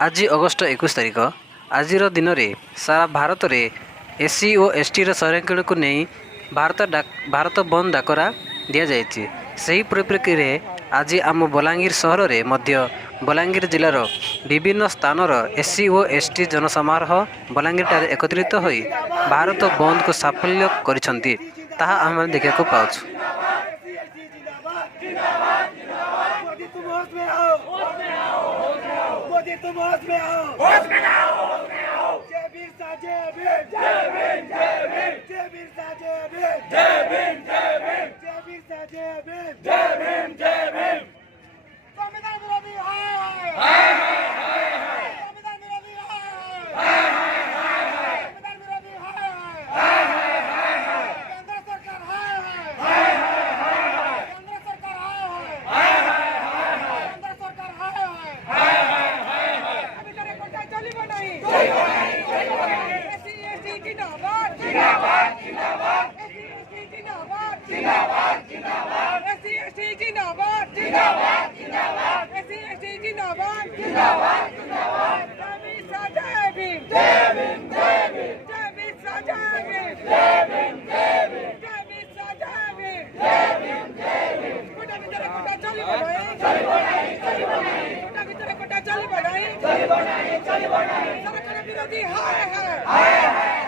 आज अगस्ट 21 तारिख आज दिन में सारा भारत में एससी और एसटी संरक्षण को नहीं भारत बंद डाकरा दि जाएगी। सही परिप्रेक्षी में आज आम बलांगीर सहर में मध्य बलांगीर जिलार विभिन्न स्थानर एससी और एसटी जनसमारोह बलांगीर एकत्रित हो भारत बंद को साफल्य करिसेंती ताहा आम देखा पाउछु। सरकार विरोधी हाय हाय